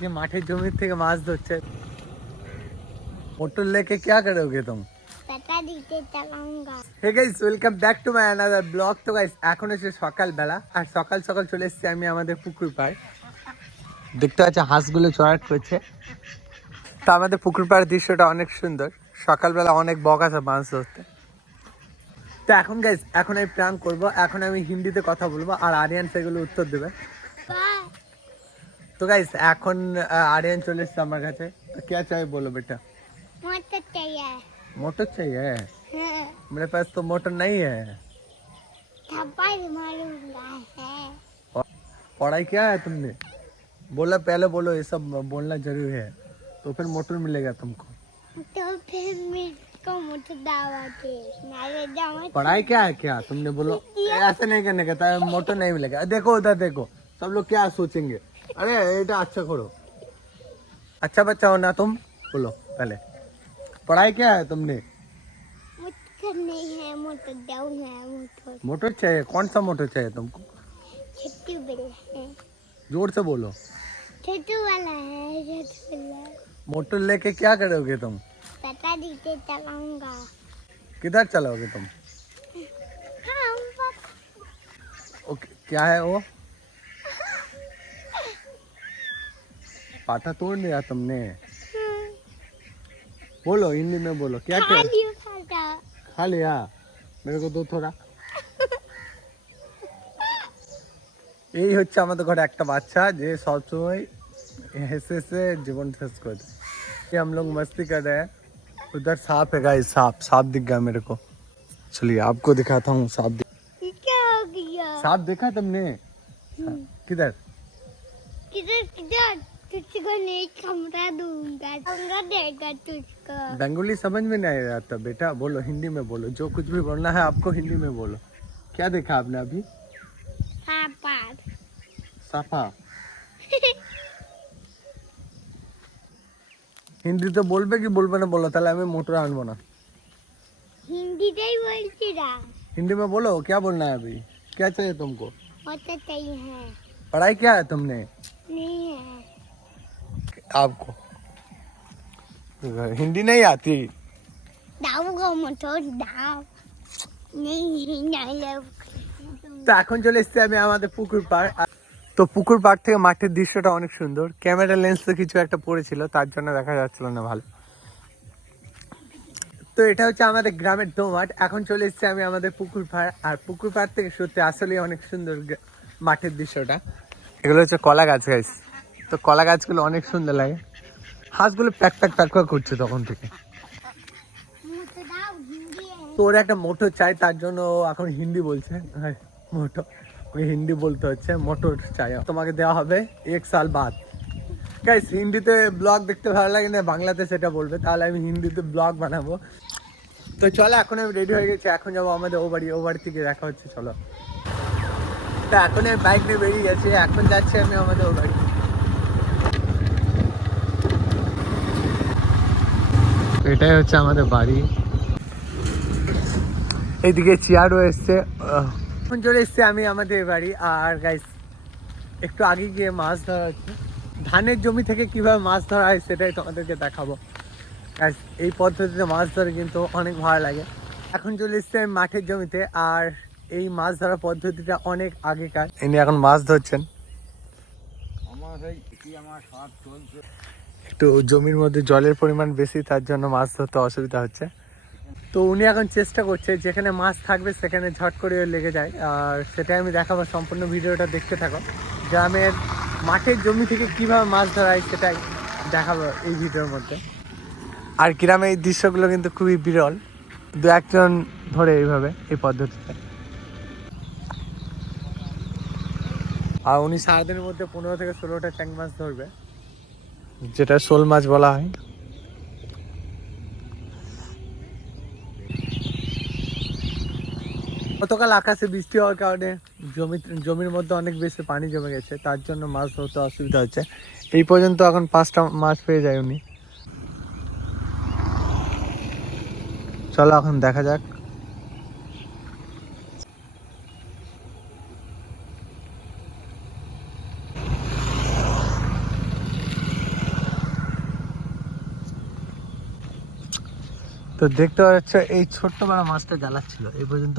যে মাঠের জমির থেকে মাছ ধরছে মোটর লেকে क्या करोगे तुम पता दीते चलाऊंगा hey guys welcome back to my another blog তো গাইস এখন হচ্ছে সকালবেলা আর সকাল সকাল চলে এসেছি আমি আমাদের পুকুর পাড় দেখতে পাচ্ছি হাঁসগুলো চড়াট করছে তো আমাদের পুকুর পাড়ের দৃশ্যটা অনেক সুন্দর সকালবেলা অনেক বক আছে মাছ ধরতে তো এখন গাইস এখন আমি প্ল্যান করব এখন আমি হিন্দিতে কথা বলবো আর আরিয়ান সেগুলো উত্তর দেবে बाय তো গাইস এখন আহ, আরিয়ান চলে এসছে আমার কাছে তো কে চাই বলো বেটা मोटर चाहिए मोटर चाहिए हाँ, मेरे पास तो मोटर नहीं है थप्पड़ मारूंगा है पढ़ाई क्या है तुमने बोला पहले बोलो ये सब बोलना जरूरी है तो फिर मोटर मिलेगा तुमको तो फिर मुझको मोटर दावा दे नारे जावा पढ़ाई क्या है क्या तुमने बोलो ऐसे नहीं करने का था मोटर नहीं मिलेगा देखो उधर देखो सब लोग क्या सोचेंगे अरे এটা अच्छा करो अच्छा बच्चा हो ना तुम बोलो पहले पढ़ाई क्या है तुमने मोटर नहीं है मोटर डाउन है मोटर मोटर चाहिए कौन सा मोटर चाहिए तुमको छोटू वाला है ज़ोर से बोलो छोटू वाला है छोटू वाला मोटर लेके क्या करोगे तुम पता दीते चलाऊँगा किधर चलोगे तुम हाँ ओके क्या है वो पाटा तोड़ लिया तुमने हाँ, बोलो हिंदी में बोलो क्या क्या खाली उठाता खा लिया मेरे को दो थोड़ा এই হচ্ছে আমাদের ঘরে একটা বাচ্চা যে সবসময় হেসে হেসে জীবন শেষ করে দেয় ये हम लोग मस्ती कर रहे हैं उधर सांप है गाइस सांप सांप दिख गया मेरे को चलिए आपको दिखाता हूँ सांप दिख ये क्या हो गया सांप देखा तुमने किधर किधर किधर तुझको नहीं कमरा दूंगा कमरा देगा तुझको बंगाली समझ में नहीं आता बेटा बोलो हिंदी में बोलो जो कुछ भी बोलना है आपको हिंदी में बोलो क्या देखा आपने अभी पापा साफा হিন্দিতে বলবে কি বলবে না বলো তাহলে আমি মোটর আনবো না হিন্দিতেই বলছি না हिंदी में बोलो क्या बोलना है अभी क्या चाहिए तुमको होता चाहिए है पढ़ाई क्या है तुमने नहीं है आपको हिंदी नहीं आती দাউগো মোটর দাও নেই নাই তো এখন চলে এসেছি আমি আমাদের পুকুর পাড় আর- তো পুকুর পাড় থেকে মাঠের দৃশ্যটা অনেক সুন্দর ক্যামেরা লেন্স তো কিছু একটা পড়েছিল তার জন্য দেখা যাচ্ছিল না ভালো তো এটা হচ্ছে আমাদের গ্রামের দোমাঠ এখন চলে এসেছি আমি আমাদের পুকুর পাড় আর পুকুর পাড় থেকে সত্যি আসলে অনেক সুন্দর গ- মাঠের দৃশ্যটা এগুলো হচ্ছে কলা গাছ গাছ তো কলা গাছগুলো অনেক সুন্দর লাগে। হাঁসগুলো প্যাক প্যাক প্যাক প্যাক করছে তখন থেকে। তো ওর একটা মোটর চাই তার জন্য এখন হিন্দি বলছে। হ্যাঁ, মোটর ওই হিন্দি বলতে হচ্ছে মোটর চাই। তোমাকে দেওয়া হবে এক সাল বাদ। গাইস হিন্দিতে ব্লগ দেখতে ভালো লাগে না বাংলাতে সেটা বলবে। তাহলে আমি হিন্দিতে ব্লগ বানাবো। তো চলো এখন আমি রেডি হয়ে গেছি। এখন যাব আমাদের ও বাড়ি ও বাড়ি থেকে দেখা হচ্ছে চলো। তো এখন আমি বাইক নিয়ে বেরিয়ে গেছি। এখন যাচ্ছি আমি আমাদের ও বাড়ি। এটাই হচ্ছে আমাদের বাড়ি। এইদিকে চেয়ারও এসছে। চলে এসছে আমি আমাদের বাড়ি। আর গাইস একটু আগে গিয়ে মাছ ধরা হচ্ছে। ধানের জমি থেকে কীভাবে মাছ ধরা হয় সেটাই তোমাদেরকে দেখাবো। Guys, এই পদ্ধতিতে মাছ ধরে কিন্তু অনেক ভালো লাগে। এখন চলে এসছে আমি মাঠের জমিতে। আর এই মাছ ধরার পদ্ধতিটা অনেক আগেকার। ইনি এখন মাছ ধরছেন। একটু জমির মধ্যে জলের পরিমাণ বেশি, তার জন্য মাছ ধরতে অসুবিধা হচ্ছে। তো উনি এখন চেষ্টা করছে, যেখানে মাছ থাকবে সেখানে ঝট করে লেগে যায়। আর সেটাই আমি দেখাবো সম্পূর্ণ ভিডিওটা দেখতে থাকো। গ্রামের মাঠের জমি থেকে কীভাবে মাছ ধরা হয় সেটাই দেখাবো এই ভিডিওর মধ্যে। আর গ্রামে এই দৃশ্যগুলো কিন্তু খুবই বিরল। দু একজন ধরে এইভাবে, এই পদ্ধতিতে। আর উনি সারাদিনের মধ্যে পনেরো থেকে ষোলোটা ট্যাং মাছ ধরবে। যেটা শোল মাছ বলা হয়। গতকাল আকাশে বৃষ্টি হওয়ার কারণে জমি জমির মধ্যে অনেক বেশি পানি জমে গেছে, তার জন্য মাছ ধরতে অসুবিধা হচ্ছে। এই পর্যন্ত এখন পাঁচটা মাছ পেয়ে যায় উনি চলো এখন দেখা যাক। তো দেখতে পাচ্ছ এই ছোট্ট বড় মাছটা জ্বালাচ্ছিল। এই পর্যন্ত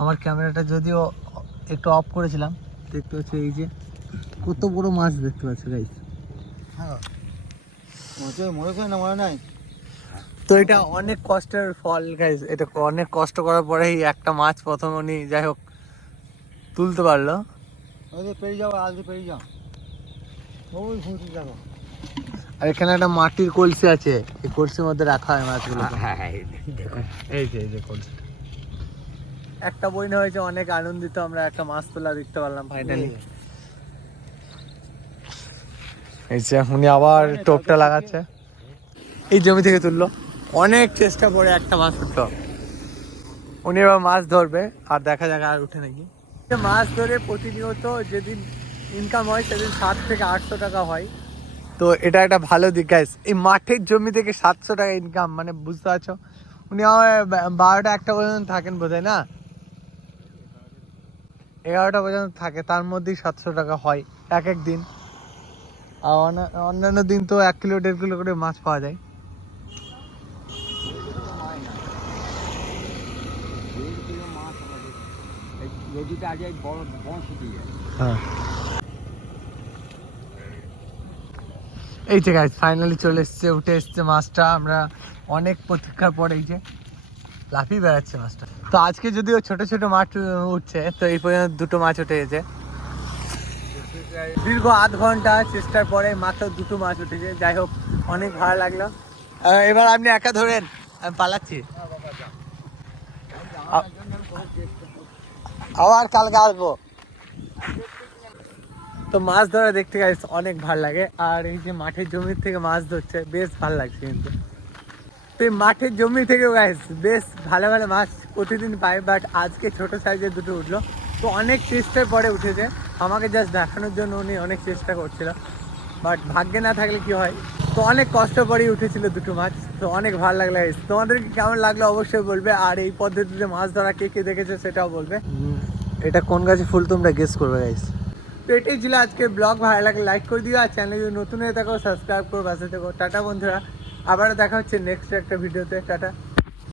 আমার ক্যামেরাটা যদিও একটু অফ করেছিলাম দেখতে পাচ্ছ এই যে কত বড় মাছ দেখতে পাচ্ছ গাইস হ্যাঁ। তো এটা অনেক কষ্টের ফল গাইস এটা অনেক কষ্ট করার পরেই একটা মাছ প্রথম উনি যাই হোক তুলতে পারল। পেরিয়ে যাও আলদি পেরিয়ে যাও। আর এখানে একটা মাটির কলসি আছে এই কলসির মধ্যে রাখা হয় মাছগুলো। হ্যাঁ, এই যে এই যে কলসি একটা বই না হয়েছে অনেক আনন্দিত আমরা একটা মাছ তোলা দেখতে পারলাম ফাইনালি এই যে উনি আবার টোপটা লাগাচ্ছে। এই জমি থেকে তুললো। অনেক চেষ্টা করে একটা মাছ উঠল। উনি এবার মাছ ধরবে আর দেখা যাক আর উঠে নাকি। মাছ ধরে প্রতিনিয়ত যেদিন ইনকাম হয় সেদিন সাত থেকে আটশো টাকা হয়। তো এটা একটা ভালো দিক গাইস এই মাঠের জমি থেকে সাতশো টাকা ইনকাম মানে বুঝতে পারছ? উনি আমার বারোটা একটা পর্যন্ত থাকেন বোধহয় না? এগারোটা পর্যন্ত থাকে তার মধ্যেই সাতশো টাকা হয় এক এক দিন। আর অন্যান্য দিন তো এক কিলো দেড় কিলো করে মাছ পাওয়া যায়। নদীটা আগে বড় বংশ দিয়ে হ্যাঁ। এই যে গাইস ফাইনালি চলে এসছে, উঠে এসছে মাছটা। আমরা অনেক প্রতীক্ষার পর এই যে লাফিয়ে বেড়াচ্ছে মাছটা। তো আজকে যদিও ছোট ছোট মাছ উঠছে, তো এই পর্যন্ত দুটো মাছ উঠে গেছে। দীর্ঘ আধ ঘণ্টা চেষ্টার পরে মাত্র দুটো মাছ উঠেছে যাই হোক, অনেক ভালো লাগল। এবার আপনি একা ধরেন, আমি পালাচ্ছি। আবার কালকে আসব। তো মাছ ধরা দেখতে গাইস অনেক ভালো লাগে। আর এই যে মাঠের জমির থেকে মাছ ধরছে, বেশ ভালো লাগছে কিন্তু। তো এই মাঠের জমি থেকে গাইস বেশ ভালো ভালো মাছ প্রতিদিন পাই বাট আজকে ছোট সাইজের দুটো উঠল। তো অনেক চেষ্টার পরে উঠেছে। আমাকে জাস্ট দেখানোর জন্য উনি অনেক চেষ্টা করছিল। বাট ভাগ্যে না থাকলে কি হয়? তো অনেক কষ্ট করেই উঠেছিল দুটো মাছ। তো অনেক ভালো লাগল guys। তোমাদেরকে কেমন লাগল অবশ্যই বলবে। আর এই পদ্ধতিতে মাছ ধরা কে কে দেখেছে সেটাও বলবে। এটা কোন গাছে ফুল তোমরা গেস করবে গাইস তো এটাই ছিল আজকে ব্লগ। ভালো লাগলে লাইক করে দিও আর চ্যানেল যদি নতুন হয়ে থাকো সাবস্ক্রাইব করো, পাশে থাকো। টাটা বন্ধুরা। আবারও দেখা হচ্ছে নেক্সট একটা ভিডিওতে টাটা।